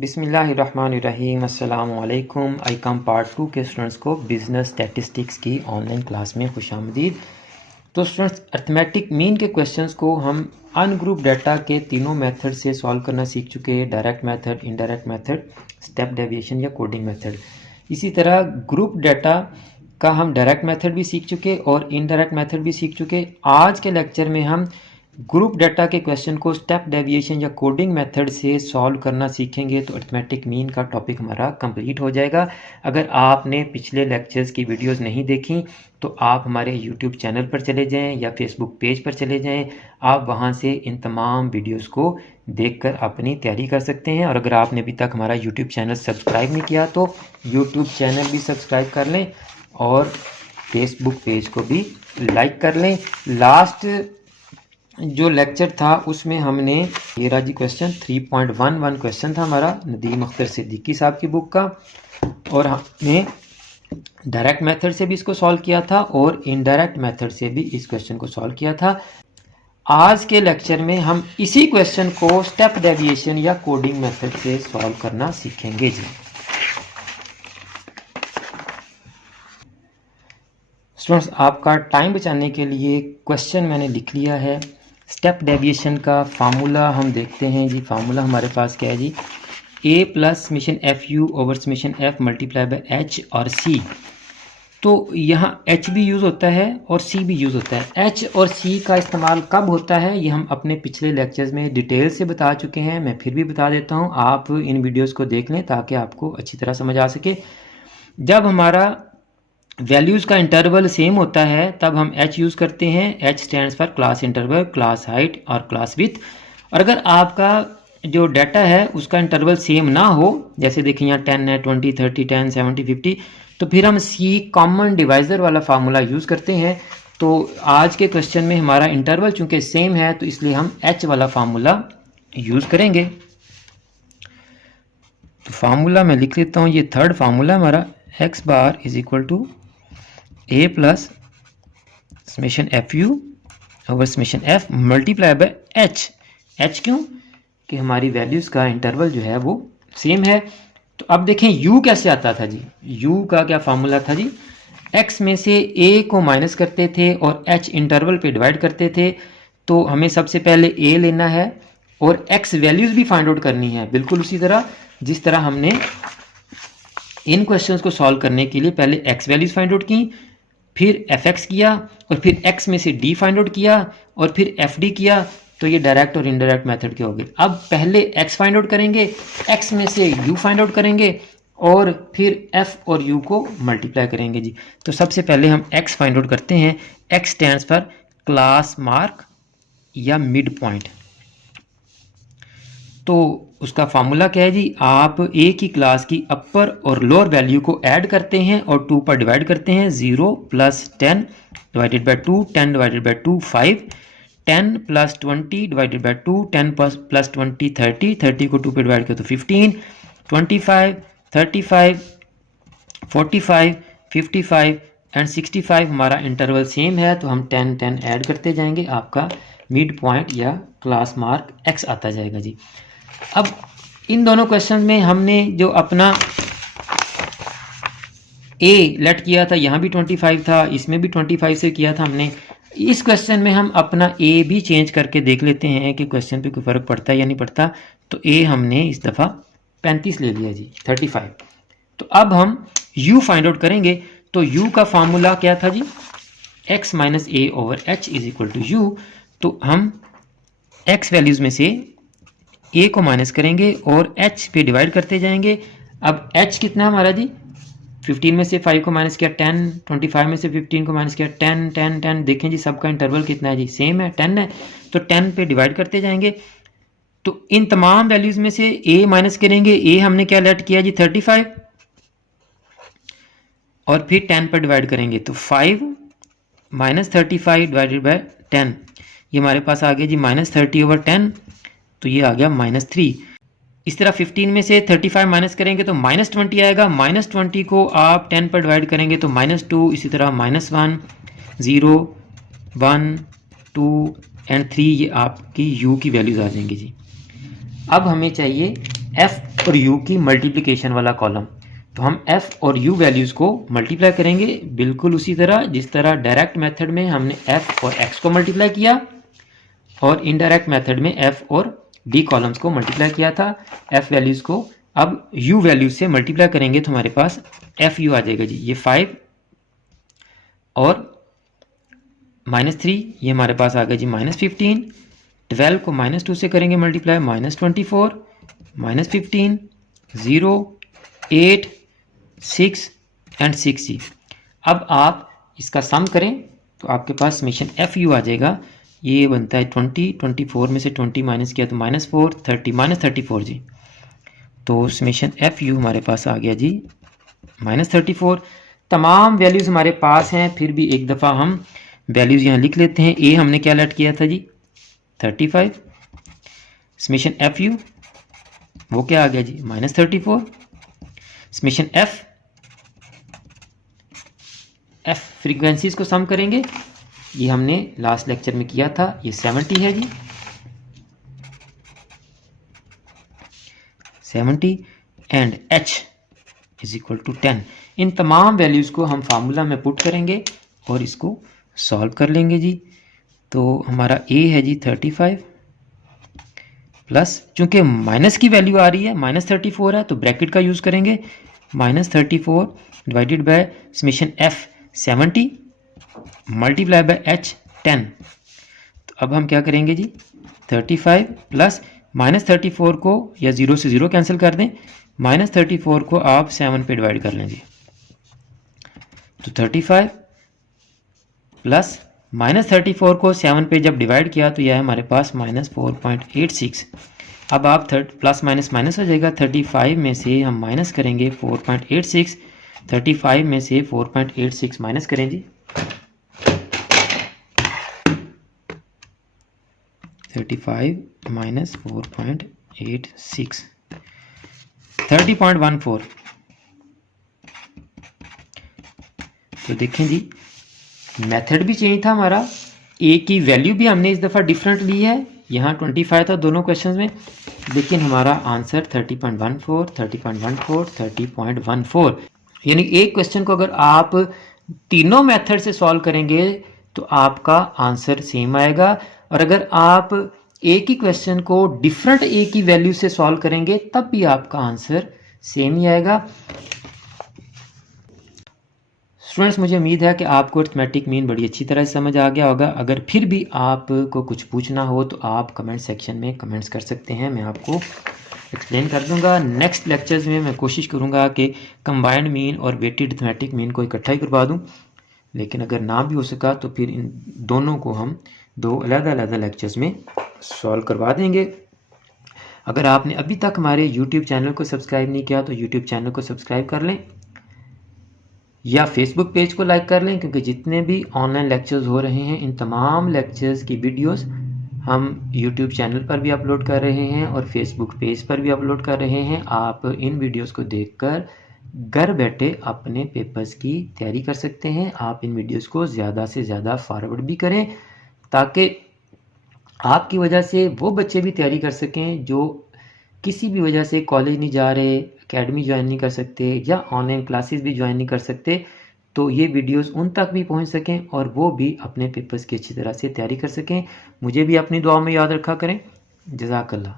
बिस्मिल्लाहिर्रहमानिर्रहीम अस्सलामुअलैकुम। आई कम पार्ट 2 के स्टूडेंट्स को बिज़नेस स्टैटिस्टिक्स की ऑनलाइन क्लास में खुशामदीद। तो स्टूडेंट्स, अर्थमेटिक मीन के क्वेश्चंस को हम अनग्रुप डाटा के तीनों मेथड से सॉल्व करना सीख चुके हैं, direct method, indirect method, step deviation या कोडिंग मेथड। इसी तरह ग्रुप डाटा का हम डायरेक्ट मेथड भी सीख चुके और इनडायरेक्ट मेथड भी सीख चुके। आज के लेक्चर में हम ग्रुप डाटा के क्वेश्चन को स्टेप डेविएशन या कोडिंग मेथड से सॉल्व करना सीखेंगे, तो अरिथमेटिक मीन का टॉपिक हमारा कंप्लीट हो जाएगा। अगर आपने पिछले लेक्चर्स की वीडियोस नहीं देखी तो आप हमारे यूट्यूब चैनल पर चले जाएं या फेसबुक पेज पर चले जाएं, आप वहां से इन तमाम वीडियोस को देखकर अपनी तैयारी कर सकते हैं। और अगर आपने अभी तक हमारा यूट्यूब चैनल सब्सक्राइब नहीं किया तो यूट्यूब चैनल भी सब्सक्राइब कर लें और फेसबुक पेज को भी लाइक कर लें। लास्ट जो लेक्चर था उसमें हमने ये राजी क्वेश्चन 3.11 क्वेश्चन था हमारा नदीम अख्तर सिद्दीकी साहब की बुक का, और हमने डायरेक्ट मेथड से भी इसको सॉल्व किया था और इनडायरेक्ट मेथड से भी इस क्वेश्चन को सॉल्व किया था। आज के लेक्चर में हम इसी क्वेश्चन को स्टेप डेविएशन या कोडिंग मेथड से सॉल्व करना सीखेंगे जी। स्टूडेंट्स, आपका टाइम बचाने के लिए क्वेश्चन मैंने लिख लिया है। स्टेप डेविएशन का फार्मूला हम देखते हैं जी। फार्मूला हमारे पास क्या है जी, A plus summation F U over summation F multiply by H और सी। तो यहाँ एच भी यूज़ होता है और सी भी यूज़ होता है। एच और सी का इस्तेमाल कब होता है ये हम अपने पिछले लेक्चर्स में डिटेल से बता चुके हैं, मैं फिर भी बता देता हूँ। आप इन वीडियोज़ को देख लें ताकि आपको अच्छी तरह समझ आ सके। जब हमारा वैल्यूज़ का इंटरवल सेम होता है तब हम एच यूज़ करते हैं। H stands for class interval, class height और क्लास विथ। और अगर आपका जो डाटा है उसका इंटरवल सेम ना हो, जैसे देखिए यहाँ 10 है, 20, 30, 10, 70, 50, तो फिर हम सी कॉमन डिवाइज़र वाला फार्मूला यूज़ करते हैं। तो आज के क्वेश्चन में हमारा इंटरवल चूँकि सेम है तो इसलिए हम एच वाला फार्मूला यूज़ करेंगे। तो फार्मूला मैं लिख लेता हूँ, ये थर्ड फार्मूला हमारा, X bar is equal to A plus summation F U over summation F multiply by H. H क्यों? कि हमारी वैल्यूज़ का इंटरवल जो है वो सेम है। तो अब देखें यू कैसे आता था जी। यू का क्या फार्मूला था जी, एक्स में से ए को माइनस करते थे और एच इंटरवल पे डिवाइड करते थे। तो हमें सबसे पहले ए लेना है और एक्स वैल्यूज़ भी फाइंड आउट करनी है, बिल्कुल उसी तरह जिस तरह हमने इन क्वेश्चंस को सॉल्व करने के लिए पहले एक्स वैल्यूज़ फाइंड आउट की, फिर एफ एक्स किया और फिर एक्स में से डी फाइंड आउट किया और फिर एफ डी किया। तो ये डायरेक्ट और इनडायरेक्ट मेथड के हो गए। अब पहले एक्स फाइंड आउट करेंगे, एक्स में से यू फाइंड आउट करेंगे और फिर एफ और यू को मल्टीप्लाई करेंगे जी। तो सबसे पहले हम एक्स फाइंड आउट करते हैं। X stands for class mark या मिड पॉइंट। तो उसका फार्मूला क्या है जी, आप ए की क्लास की अपर और लोअर वैल्यू को ऐड करते हैं और 2 पर डिवाइड करते हैं। 0 plus 10 divided by 2, 10 divided by 2 5, 10 plus 20 divided by 2, 10 plus 20 30, 30 को 2 पर डिवाइड किया तो 15, 25, 35, 45, 55 एंड 65। हमारा इंटरवल सेम है तो हम 10 10 ऐड करते जाएंगे, आपका मिड पॉइंट या क्लास मार्क एक्स आता जाएगा जी। अब इन दोनों क्वेश्चन में हमने जो अपना ए लेट किया था, यहाँ भी 25 था, इसमें भी 25 से किया था हमने। इस क्वेश्चन में हम अपना ए भी चेंज करके देख लेते हैं कि क्वेश्चन पे कोई फ़र्क पड़ता है या नहीं पड़ता। तो ए हमने इस दफ़ा 35 ले लिया जी, 35। तो अब हम u फाइंड आउट करेंगे। तो u का फार्मूला क्या था जी, x minus a over h is equal to u. तो हम x वैल्यूज़ में से a को माइनस करेंगे और h पे डिवाइड करते जाएंगे। अब h कितना है हमारा जी, 15 में से 5 को माइनस किया 10, 25 में से 15 को माइनस किया 10 10 10। देखें जी सबका इंटरवल कितना है जी, सेम है, 10 है। तो 10 पे डिवाइड करते जाएंगे। तो इन तमाम वैल्यूज़ में से a माइनस करेंगे। a हमने क्या लेट किया जी, 35, और फिर 10 पर डिवाइड करेंगे तो 5 माइनस 35 डिवाइडेड बाय 10, ये हमारे पास आ गया जी माइनस 30 ओवर 10, तो ये आ गया -3। इस तरह 15 में से 35 माइनस करेंगे तो -20 आएगा। -20 को आप 10 पर डिवाइड करेंगे तो -2, इसी तरह -1, 0, 1, 2 एंड 3, ये आपकी u की वैल्यूज़ आ जाएंगी जी। अब हमें चाहिए f और u की मल्टीप्लिकेशन वाला कॉलम। तो हम f और u वैल्यूज़ को मल्टीप्लाई करेंगे बिल्कुल उसी तरह जिस तरह डायरेक्ट मेथड में हमने f और x को मल्टीप्लाई किया और इनडायरेक्ट मेथड में f और d कॉलम्स को मल्टीप्लाई किया था। f वैल्यूज़ को अब u वैल्यूज से मल्टीप्लाई करेंगे तो हमारे पास fu आ जाएगा जी। ये 5 और -3 ये हमारे पास आ गया जी -15। 12 को -2 से करेंगे मल्टीप्लाई, -24 -15 0 8 6 एंड 6 जी। अब आप इसका सम करें तो आपके पास समेशन fu आ जाएगा। ये बनता है 20, 24 में से 20 माइनस किया तो -4 30 -34 जी। तो समेशन fu हमारे पास आ गया जी -34। तमाम वैल्यूज़ हमारे पास हैं, फिर भी एक दफ़ा हम वैल्यूज़ यहाँ लिख लेते हैं। ए हमने क्या लेट किया था जी 35। समेशन fu वो क्या आ गया जी -34। समेशन f फ्रीक्वेंसीज को सम करेंगे, ये हमने लास्ट लेक्चर में किया था। ये 70 है जी 70 and h is equal to 10। इन तमाम वैल्यूज़ को हम फार्मूला में पुट करेंगे और इसको सॉल्व कर लेंगे जी। तो हमारा a है जी 35 प्लस, चूंकि माइनस की वैल्यू आ रही है -34 है तो ब्रैकेट का यूज़ करेंगे, -34 divided by summation f 70 multiply by h 10। तो अब हम क्या करेंगे जी 35 प्लस -34 को या 0 से 0 कैंसिल कर दें, -34 को आप 7 पे डिवाइड कर लें जी। तो 35 प्लस -34 को 7 पे जब डिवाइड किया तो यह है हमारे पास -4.86। अब आप प्लस माइनस माइनस हो जाएगा, 35 में से हम माइनस करेंगे 4.86। 35 में से 4.86 माइनस करें जी 35 माइनस 4.86 30.14। तो देखें जी मेथड भी चेंज था हमारा, ए की वैल्यू भी हमने इस दफ़ा डिफरेंट ली है। यहाँ 25 था दोनों क्वेश्चंस में, लेकिन हमारा आंसर 30.14 30.14 30.14। यानी एक क्वेश्चन को अगर आप तीनों मेथड से सॉल्व करेंगे तो आपका आंसर सेम आएगा, और अगर आप एक ही क्वेश्चन को डिफरेंट ए की वैल्यू से सॉल्व करेंगे तब भी आपका आंसर सेम ही आएगा। स्टूडेंट्स, मुझे उम्मीद है कि आपको अरिथमेटिक मीन बड़ी अच्छी तरह से समझ आ गया होगा। अगर फिर भी आपको कुछ पूछना हो तो आप कमेंट सेक्शन में कमेंट्स कर सकते हैं, मैं आपको एक्सप्लेन कर दूंगा। नेक्स्ट लेक्चर्स में मैं कोशिश करूंगा कि कंबाइंड मीन और वेटेड अरिथमेटिक मीन को इकट्ठा ही करवा दूं, लेकिन अगर ना भी हो सका तो फिर इन दोनों को हम दो अलग-अलग लेक्चर्स में सॉल्व करवा देंगे। अगर आपने अभी तक हमारे यूट्यूब चैनल को सब्सक्राइब नहीं किया तो यूट्यूब चैनल को सब्सक्राइब कर लें या फेसबुक पेज को लाइक कर लें, क्योंकि जितने भी ऑनलाइन लेक्चर्स हो रहे हैं इन तमाम लेक्चर्स की वीडियोस हम यूट्यूब चैनल पर भी अपलोड कर रहे हैं और फेसबुक पेज पर भी अपलोड कर रहे हैं। आप इन वीडियोस को देखकर घर बैठे अपने पेपर्स की तैयारी कर सकते हैं। आप इन वीडियोस को ज़्यादा से ज़्यादा फॉरवर्ड भी करें ताकि आपकी वजह से वो बच्चे भी तैयारी कर सकें जो किसी भी वजह से कॉलेज नहीं जा रहे, एकेडमी ज्वाइन नहीं कर सकते या ऑनलाइन क्लासेस भी ज्वाइन नहीं कर सकते। तो ये वीडियोस उन तक भी पहुंच सकें और वो भी अपने पेपर्स की अच्छी तरह से तैयारी कर सकें। मुझे भी अपनी दुआ में याद रखा करें। जज़ाकल्लाह।